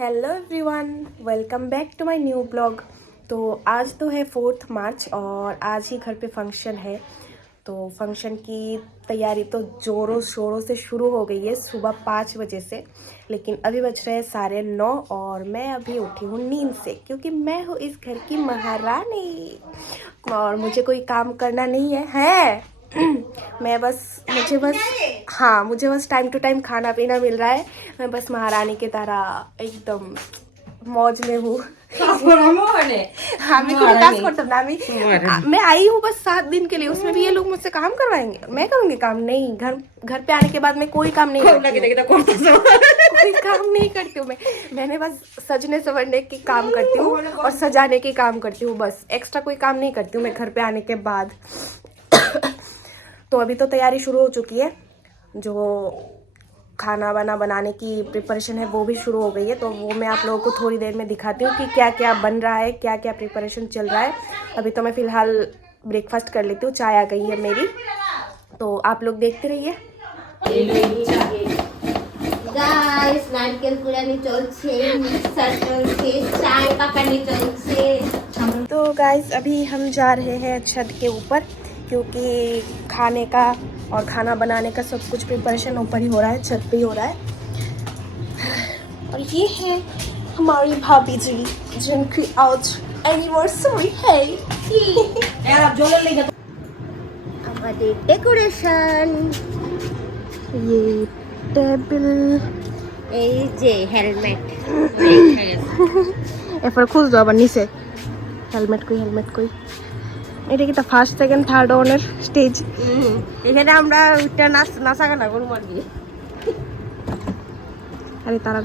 Hello everyone, welcome back to my new blog. तो आज तो है 4 मार्च और आज ही घर पे फंक्शन है। तो फंक्शन की तैयारी तो ज़ोरों शोरों से शुरू हो गई है सुबह 5 बजे से, लेकिन अभी बज रहे हैं 9:30 और मैं अभी उठी हूँ नींद से, क्योंकि मैं हूँ इस घर की महारानी और मुझे कोई काम करना नहीं है। मुझे बस टाइम टू टाइम खाना पीना मिल रहा है। मैं बस महारानी की तरह एकदम मौज में हूँ। मैं आई हूँ बस 7 दिन के लिए, उसमें भी ये लोग मुझसे काम करवाएंगे, मैं करूँगी काम? नहीं, घर पे आने के बाद मैं कोई काम नहीं करती हूँ। कोई काम नहीं करती हूँ मैंने बस सजने संवरने की काम करती हूँ और सजाने की काम करती हूँ, बस एक्स्ट्रा कोई काम नहीं करती हूँ मैं घर पे आने के बाद। तो अभी तो तैयारी शुरू हो चुकी है, जो खाना वाना बनाने की प्रिपरेशन है वो भी शुरू हो गई है। तो वो मैं आप लोगों को थोड़ी देर में दिखाती हूँ कि क्या क्या बन रहा है, क्या क्या प्रिपरेशन चल रहा है। अभी तो मैं फ़िलहाल ब्रेकफास्ट कर लेती हूँ, चाय आ गई है मेरी, तो आप लोग देखते रहिए। গাইস নারকেল কুড়ানি চলছে, মিক্সার চলছে, চায় পাকানি চলছে। तो गाइस अभी हम जा रहे हैं छत के ऊपर, क्योंकि खाने का और खाना बनाने का सब कुछ प्रिपरेशन ऊपर ही हो रहा है, छत पे ही हो रहा है। और ये है हमारी भाभी जी, जिनकी आज एनिवर्सरी है। আমাদের ডেকোরেশন, ये टेबल এই যে হেলমেট এরপর খুঁজতে আবার নিচে হেলমেট কই এটা কি তা ফার্স্ট সেকেন্ড থার্ড ওনের স্টেজ। এখানে আমরা ওইটা নাচা গানা করবো আর কি। अरे तारा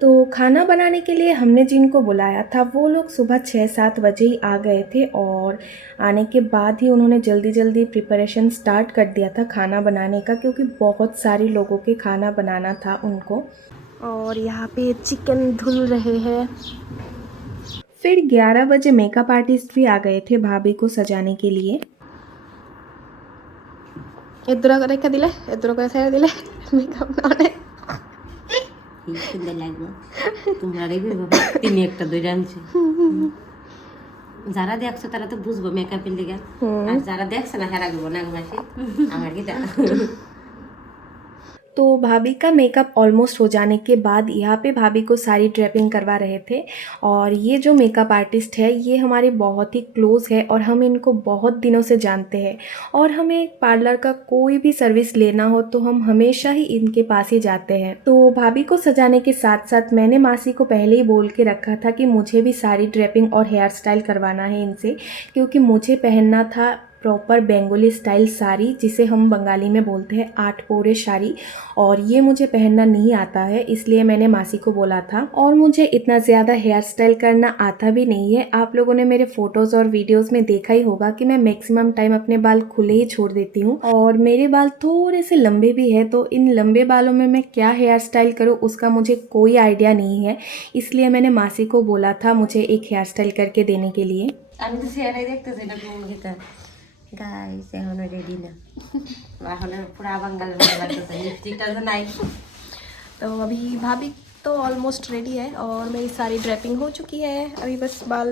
तो खाना बनाने के लिए हमने जिनको बुलाया था वो लोग सुबह 6-7 बजे ही आ गए थे, और आने के बाद ही उन्होंने जल्दी जल्दी प्रिपरेशन स्टार्ट कर दिया था खाना बनाने का, क्योंकि बहुत सारे लोगों के खाना बनाना था उनको। और यहाँ पे चिकन धुल रहे हैं। फिर 11 बजे मेकअप आर्टिस्ट भी आ गए थे भाभी को सजाने के लिए। इधर रेखा दिले, इधर को ছেড়ে दिले मेकअप बनाने। কি সুন্দর লাগবে তোমরা দেখবে বাবা, তিনি একটা দুইটা আনছে। যারা দেখছো তারা তো বুঝবো মেকআপের লিগা, আর যারা দেখছে না হেরা গো না মাসি আমার কিটা। तो भाभी का मेकअप ऑलमोस्ट हो जाने के बाद यहाँ पे भाभी को सारी ड्रेपिंग करवा रहे थे। और ये जो मेकअप आर्टिस्ट है ये हमारे बहुत ही क्लोज़ है और हम इनको बहुत दिनों से जानते हैं, और हमें पार्लर का कोई भी सर्विस लेना हो तो हम हमेशा ही इनके पास ही जाते हैं। तो भाभी को सजाने के साथ साथ मैंने मासी को पहले ही बोल के रखा था कि मुझे भी सारी ड्रेपिंग और हेयर स्टाइल करवाना है इनसे, क्योंकि मुझे पहनना था प्रॉपर बेंगोली स्टाइल साड़ी, जिसे हम बंगाली में बोलते हैं 8 पोरे साड़ी, और ये मुझे पहनना नहीं आता है, इसलिए मैंने मासी को बोला था। और मुझे इतना ज़्यादा हेयर स्टाइल करना आता भी नहीं है। आप लोगों ने मेरे फोटोज़ और वीडियोस में देखा ही होगा कि मैं मैक्सिमम टाइम अपने बाल खुले ही छोड़ देती हूँ, और मेरे बाल थोड़े से लंबे भी है, तो इन लंबे बालों में मैं क्या हेयर स्टाइल करूँ उसका मुझे कोई आइडिया नहीं है, इसलिए मैंने मासी को बोला था मुझे एक हेयर स्टाइल करके देने के लिए। গাইস এখনো রেডি না, এখন পুরা বাঙালি লাগতেছে, লিপস্টিকটা তো নাই। तो अभी भाभी तो ऑलमोस्ट रेडी है और मेरी सारी ड्रेपिंग हो चुकी है, अभी बस बाल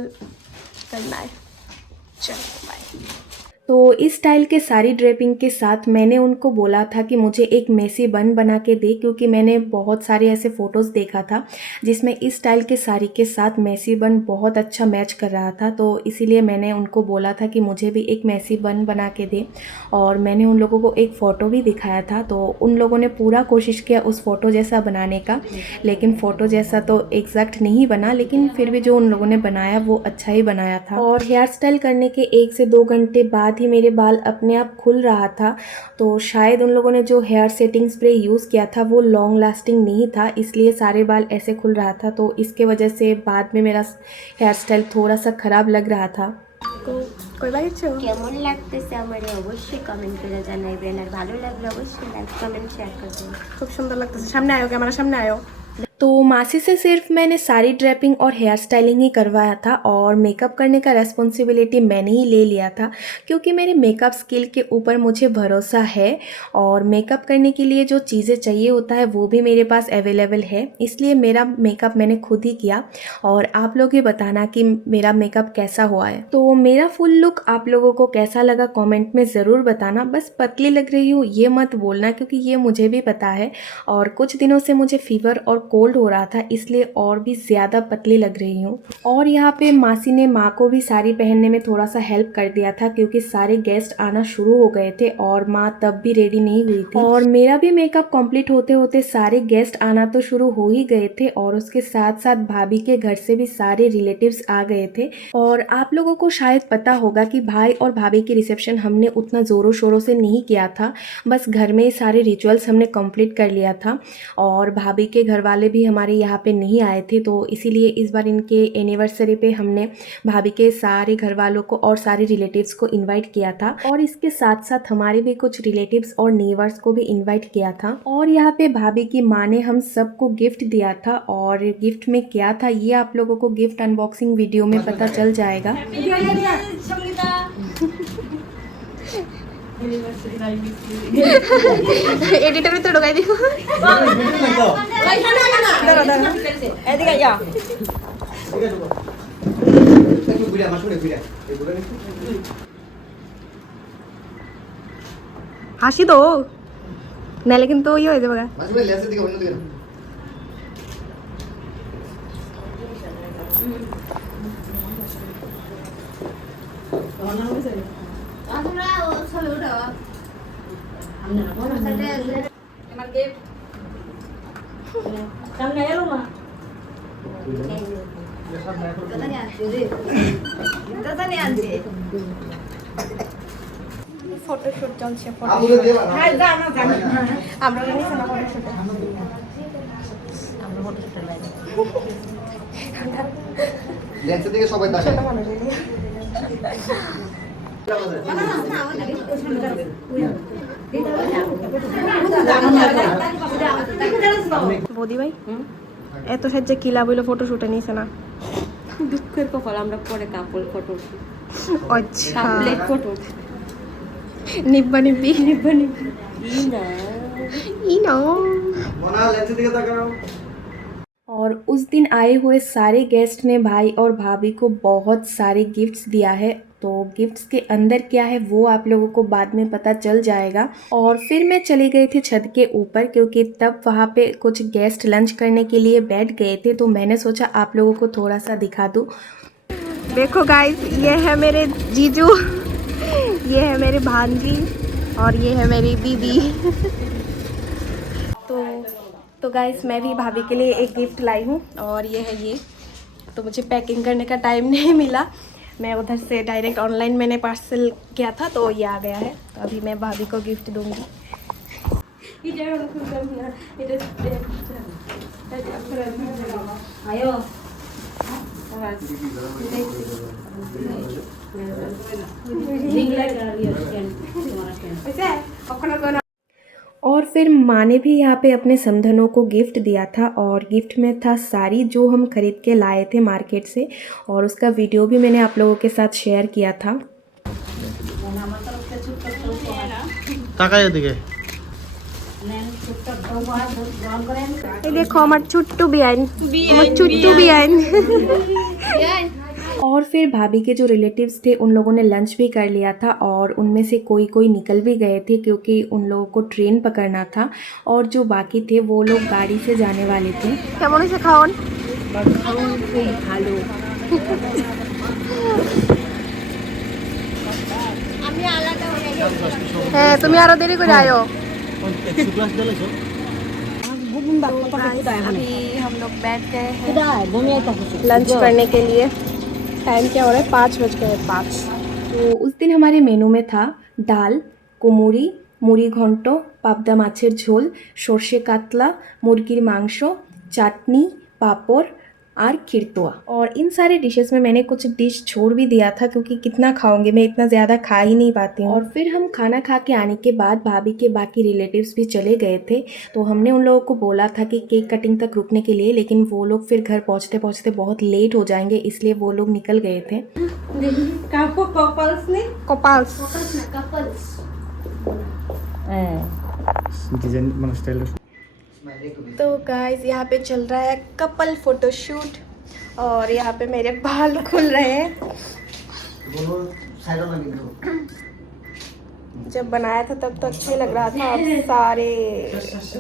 करना है। चलो बाय। तो इस स्टाइल के सारी ड्रेपिंग के साथ मैंने उनको बोला था कि मुझे एक मेसी बन बना के दे, क्योंकि मैंने बहुत सारे ऐसे फ़ोटोज़ देखा था जिसमें इस स्टाइल के साड़ी के साथ मेसी बन बहुत अच्छा मैच कर रहा था। तो इसीलिए मैंने उनको बोला था कि मुझे भी एक मेसी बन बना के दे, और मैंने उन लोगों को एक फ़ोटो भी दिखाया था। तो उन लोगों ने पूरा कोशिश किया उस फ़ोटो जैसा बनाने का, लेकिन फ़ोटो जैसा तो एग्जैक्ट नहीं बना, लेकिन फिर भी जो उन लोगों ने बनाया वो अच्छा ही बनाया था। और हेयर स्टाइल करने के 1 से 2 घंटे बाद ही मेरे बाल अपने आप खुल रहा था, तो शायद उन लोगों ने जो हेयर सेटिंग स्प्रे यूज़ किया था वो लॉन्ग लास्टिंग नहीं था, इसलिए सारे बाल ऐसे खुल रहा था। तो इसके वजह से बाद में मेरा हेयर स्टाइल थोड़ा सा ख़राब लग रहा था। तो कोई बात কেমন লাগতেছে আমারে অবশ্যই কমেন্ট করে জানাইবেন, আর ভালো লাগলে অবশ্যই লাইক কমেন্ট শেয়ার করবেন। खूब सुंदर लगता है। सामने आयो, कैमरा सामने आयो। तो मासी से सिर्फ मैंने सारी ड्रेपिंग और हेयर स्टाइलिंग ही करवाया था और मेकअप करने का रेस्पॉन्सिबिलिटी मैंने ही ले लिया था, क्योंकि मेरे मेकअप स्किल के ऊपर मुझे भरोसा है और मेकअप करने के लिए जो चीज़ें चाहिए होता है वो भी मेरे पास अवेलेबल है। इसलिए मेरा मेकअप मैंने खुद ही किया और आप लोग भी बताना कि मेरा मेकअप कैसा हुआ है। तो मेरा फुल लुक आप लोगों को कैसा लगा कमेंट में ज़रूर बताना। बस पतली लग रही हूँ ये मत बोलना, क्योंकि ये मुझे भी पता है और कुछ दिनों से मुझे फीवर और कोल्ड हो रहा था, इसलिए और भी ज़्यादा पतली लग रही हूँ। और यहाँ पे मासी ने माँ को भी साड़ी पहनने में थोड़ा सा हेल्प कर दिया था, क्योंकि सारे गेस्ट आना शुरू हो गए थे और माँ तब भी रेडी नहीं हुई थी। और मेरा भी मेकअप कंप्लीट होते होते सारे गेस्ट आना तो शुरू हो ही गए थे और उसके साथ साथ भाभी के घर से भी सारे रिलेटिव्स आ गए थे। और आप लोगों को शायद पता होगा कि भाई और भाभी की रिसेप्शन हमने उतना ज़ोरों शोरों से नहीं किया था, बस घर में ही सारे रिचुअल्स हमने कंप्लीट कर लिया था। और भाभी के घर वाले भी हमारे यहाँ पे नहीं आए थे, तो इसीलिए इस बार इनके एनिवर्सरी पे हमने भाभी के सारे घर वालों को और सारे रिलेटिव्स को इनवाइट किया था और इसके साथ साथ हमारे भी कुछ रिलेटिव्स और नेबर्स को भी इनवाइट किया था। और यहाँ पे भाभी की माँ ने हम सबको गिफ्ट दिया था और गिफ्ट में क्या था ये आप लोगों को गिफ्ट अनबॉक्सिंग वीडियो में पता चल जाएगा। एडिटर तो ढुकाई दियो। হাসি তো নাহলে কিন্তু ইয়ে হয়ে যাবে গা। ফটোশুট চলছে, ফটোশুট আমরা জানিস না ফটোশুটে আমরা ফটোশুটে লাগে লেন্সের দিকে সবাই তাকায় ছোট মানুষ এলি বৌদি ভাই এত সাহায্যে কি লাভ হইলো ফটোশুটে নিছে না? দুঃখের কপাল, আমরা পরে কাপল ফটো, আচ্ছা প্লেট ফটো, निब्बा निब्बी और उस दिन आए हुए सारे गेस्ट ने भाई और भाभी को बहुत सारे गिफ्ट्स दिया है। तो गिफ्ट्स के अंदर क्या है वो आप लोगों को बाद में पता चल जाएगा। और फिर मैं चली गई थी छत के ऊपर, क्योंकि तब वहाँ पे कुछ गेस्ट लंच करने के लिए बैठ गए थे, तो मैंने सोचा आप लोगों को थोड़ा सा दिखा दूँ। देखो गाइस, ये है मेरे जीजू, ये है मेरी भांजी और ये है मेरी दीदी। तो गाइस मैं भी भाभी के लिए एक गिफ्ट लाई हूँ और ये है ये। तो मुझे पैकिंग करने का टाइम नहीं मिला, मैं उधर से डायरेक्ट ऑनलाइन मैंने पार्सल किया था तो ये आ गया है। तो अभी मैं भाभी को गिफ्ट दूँगी। और फिर माँ ने भी यहाँ पे अपने समधनों को गिफ्ट दिया था और गिफ्ट में था साड़ी जो हम खरीद के लाए थे मार्केट से, और उसका वीडियो भी मैंने आप लोगों के साथ शेयर किया था। देखो हमार चुट्टू भी आइन, चुट्टू भी आइन। और फिर भाभी के जो रिलेटिव्स थे उन लोगों ने लंच भी कर लिया था और उनमें से कोई कोई निकल भी गए थे, क्योंकि उन लोगों को ट्रेन पकड़ना था और जो बाकी थे वो लोग गाड़ी से जाने वाले थे। কেমন হয়েছে খাওন? খাওন খুব ভালো। আমি আলাদা হয়ে গেছি। হ্যাঁ তুমি আরো দেরি করে আয়ো। अभी हम लोग बैठ गए हैं लंच करने के लिए। टाइम क्या हो रहा है? 5 बज गए 5। तो उस दिन हमारे मेनू में था ডাল, কুমুরি, মুড়ি ঘন্ট, পাবদা মাছের ঝোল, সর্ষে কাতলা, মুরগির মাংস, চাটনি, পাঁপড় और खिरतुआ। और इन सारे डिशेस में मैंने कुछ डिश छोड़ भी दिया था क्योंकि कितना खाऊंगी, मैं इतना ज़्यादा खा ही नहीं पाती हूँ। और फिर हम खाना खा के आने के बाद भाभी के बाकी रिलेटिव्स भी चले गए थे, तो हमने उन लोगों को बोला था कि केक कटिंग तक रुकने के लिए, लेकिन वो लोग फिर घर पहुँचते पहुँचते बहुत लेट हो जाएंगे, इसलिए वो लोग निकल गए थे। तो गाइस यहाँ पे चल रहा है कपल फोटोशूट और यहाँ पे मेरे बाल खुल रहे हैं। जब बनाया था तब तो अच्छे लग रहा था, अब सारे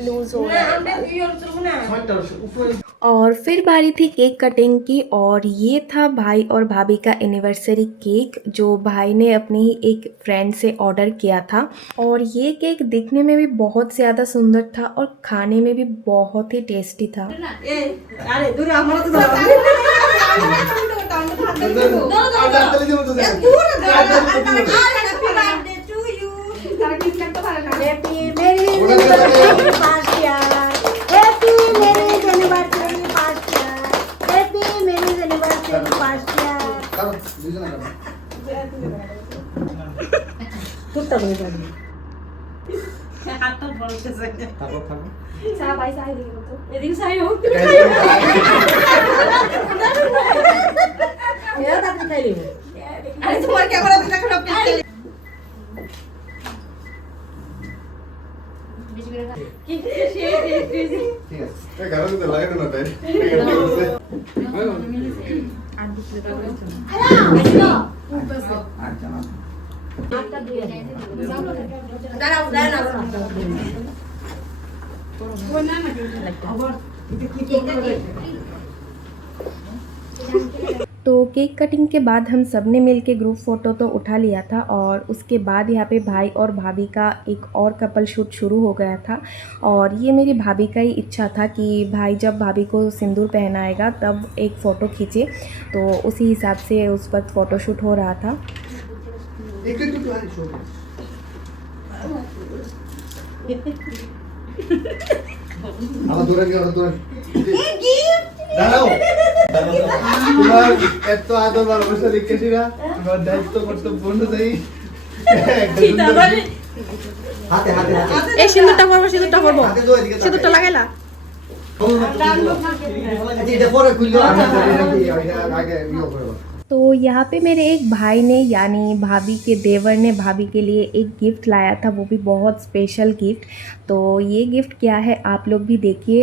लूज हो रहे हैं। और फिर बारी थी केक कटिंग की, और ये था भाई और भाभी का एनिवर्सरी केक जो भाई ने अपने ही एक फ्रेंड से ऑर्डर किया था। और ये केक दिखने में भी बहुत ज़्यादा सुंदर था और खाने में भी बहुत ही टेस्टी था। तो केक कटिंग के बाद हम सब ने मिल के ग्रुप फ़ोटो तो उठा लिया था, और उसके बाद यहाँ पे भाई और भाभी का एक और कपल शूट शुरू हो गया था। और ये मेरी भाभी का ही इच्छा था कि भाई जब भाभी को सिंदूर पहनाएगा तब एक फ़ोटो खींचे, तो उसी हिसाब से उस वक्त फ़ोटो शूट हो रहा था। তোমার এত আদর ভালোবাসা দেখেছি না, তোমার দায়িত্ব কর্তব্য অনুযায়ী হাতে হাতে এই সিঁদুরটা পরবো, সিঁদুরটা পরবো, সিঁদুরটা লাগাইলা। এটা পরে খুললো আগে ইয়ে করবো। तो यहाँ पे मेरे एक भाई ने यानी भाभी के देवर ने भाभी के लिए एक गिफ्ट लाया था, वो भी बहुत स्पेशल गिफ्ट। तो ये गिफ्ट क्या है आप लोग भी देखिए।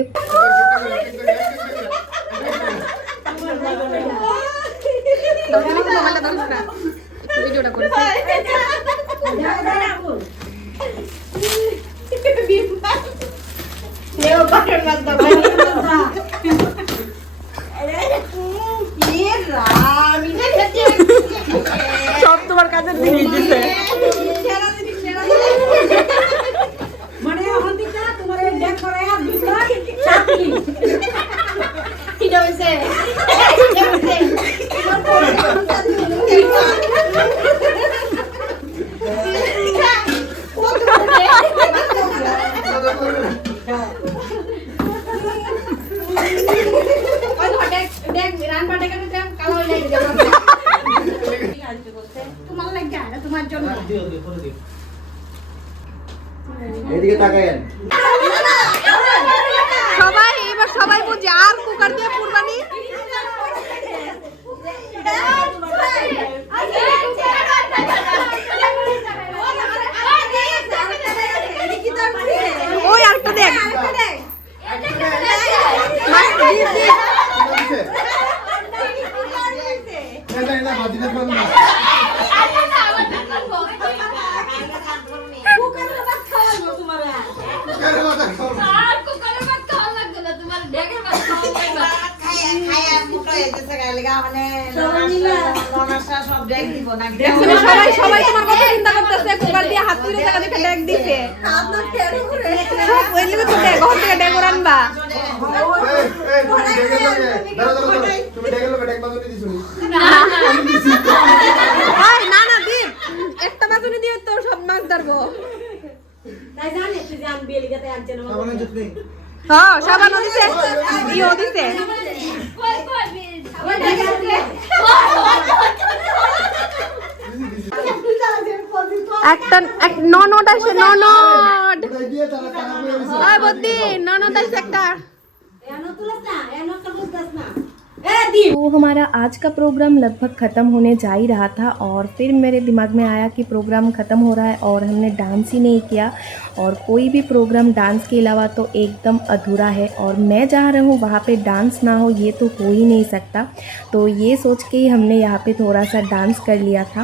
সব তোমার কাছে দিয়ে দিছে মানে এখন দিকা তোমার দেখ করে আর দুটো চাকরি এটা হইছে এদিকে তাকায়েন সবাই, এবার সবাই বুঝে আর কুকার দিয়ে কুরবানি। ওই আরেকটা দেখ সবাই সবাই তোমার কথা চিন্তা করতেছে, কুকার দিয়ে হাত তুলে টাকা দিয়ে ডেক দিছে। সব ওই লিগে তো ডেক ঘর থেকে ডেক আনবা। তুমি দেখে লোকে ডেক বাজুনি দিছো না না দীপ, একটা বাজুনি দিয়ে তো সব মাছ ধরবো। তাই জানি তুই জান বেলিগাতে আনছে না সাবানের জুত নেই হ্যাঁ সাবান দিছে, ইও দিছে। কই কই এক ননদ আসে, ননদ। ওটাই দিয়ে তারা খারাপ হয়ে গেছে। ওই বদ্দি, ননদ আসে একটা। এনো তুলাস না, এনো একটা বুঝতাস না। तो हमारा आज का प्रोग्राम लगभग ख़त्म होने जा ही रहा था और फिर मेरे दिमाग में आया कि प्रोग्राम ख़त्म हो रहा है और हमने डांस ही नहीं किया, और कोई भी प्रोग्राम डांस के अलावा तो एकदम अधूरा है, और मैं जहाँ रहूँ वहाँ पे डांस ना हो ये तो हो ही नहीं सकता। तो ये सोच के ही हमने यहाँ पे थोड़ा सा डांस कर लिया था।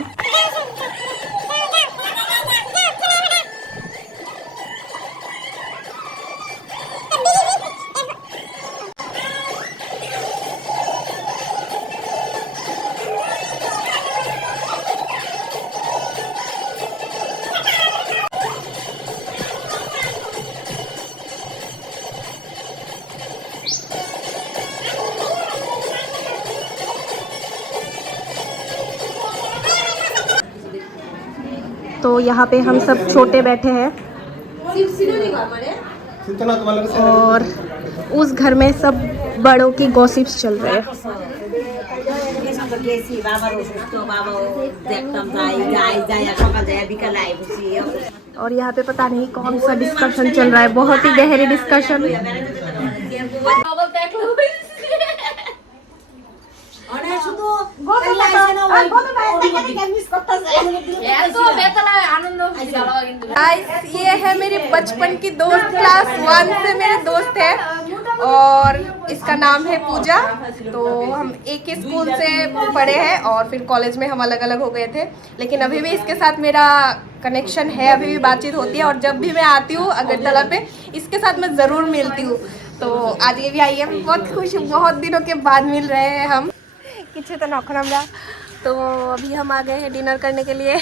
तो यहाँ पे हम सब छोटे बैठे हैं চিন্তা না তোমার লাগে और उस घर में सब बड़ों की गॉसिप्स चल रहे हैं। এসব গেছি বাবার অসুস্থ, বাবাও দেখতাম যাই আর সকাল যাই বিকালে আই বসি। और यहाँ पे পতা नहीं कौन सा डिस्कशन चल रहा है, बहुत ही गहरी डिस्कशन। অনেক শুধু লাইসেন্স না ওই মিস করতেছে। गाइस ये है मेरी बचपन की दोस्त, क्लास 1 से मेरे दोस्त है और इसका नाम है पूजा। तो हम एक ही स्कूल से पढ़े हैं और फिर कॉलेज में हम अलग अलग हो गए थे, लेकिन अभी भी इसके साथ मेरा कनेक्शन है, अभी भी बातचीत होती है और जब भी मैं आती हूँ अगरतला पे इसके साथ मैं ज़रूर मिलती हूँ। तो आज ये भी आई है, बहुत खुश हूँ, बहुत दिनों के बाद मिल रहे हैं हम। किसी तो नौकर हमरा। तो अभी हम आ गए हैं डिनर करने के लिए।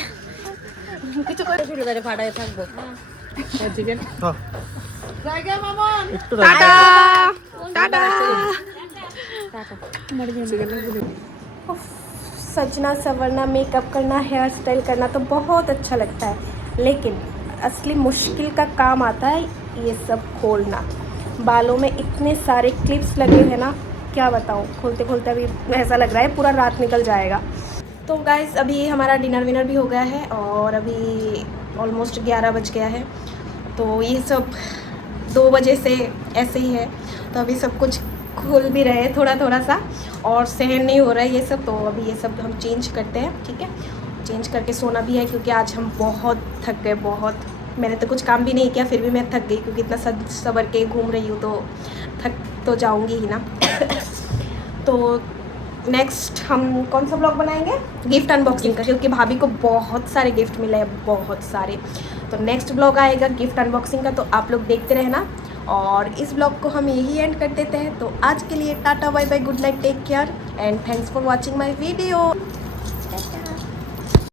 কিছু করে শুরু করে ফাটায় থাকবো। टाटा टाटा। सजना संवरना, मेकअप करना, हेयर स्टाइल करना तो बहुत अच्छा लगता है, लेकिन असली मुश्किल का काम आता है ये सब खोलना। बालों में इतने सारे क्लिप्स लगे हैं ना, क्या बताऊँ, खोलते खोलते अभी ऐसा लग रहा है पूरा रात निकल जाएगा। तो गाइस अभी हमारा डिनर विनर भी हो गया है और अभी ऑलमोस्ट 11 बज गया है। तो ये सब 2 बजे से ऐसे ही है, तो अभी सब कुछ खुल भी रहे हैं थोड़ा थोड़ा सा और सहन नहीं हो रहा है ये सब। तो अभी ये सब हम चेंज करते हैं, ठीक है, चेंज करके सोना भी है क्योंकि आज हम बहुत थक गए, बहुत। मैंने तो कुछ काम भी नहीं किया फिर भी मैं थक गई क्योंकि इतना सबर के घूम रही हूँ तो थक तो जाऊँगी ही ना। तो नेक्स्ट हम कौन सा ब्लॉग बनाएंगे, गिफ्ट अनबॉक्सिंग का, क्योंकि भाभी को बहुत सारे गिफ्ट मिले हैं, बहुत सारे। तो नेक्स्ट ब्लॉग आएगा गिफ्ट अनबॉक्सिंग का, तो आप लोग देखते रहना। और इस ब्लॉग को हम यही एंड कर देते हैं। तो आज के लिए tata bye bye, good night, take care and thanks for watching my video.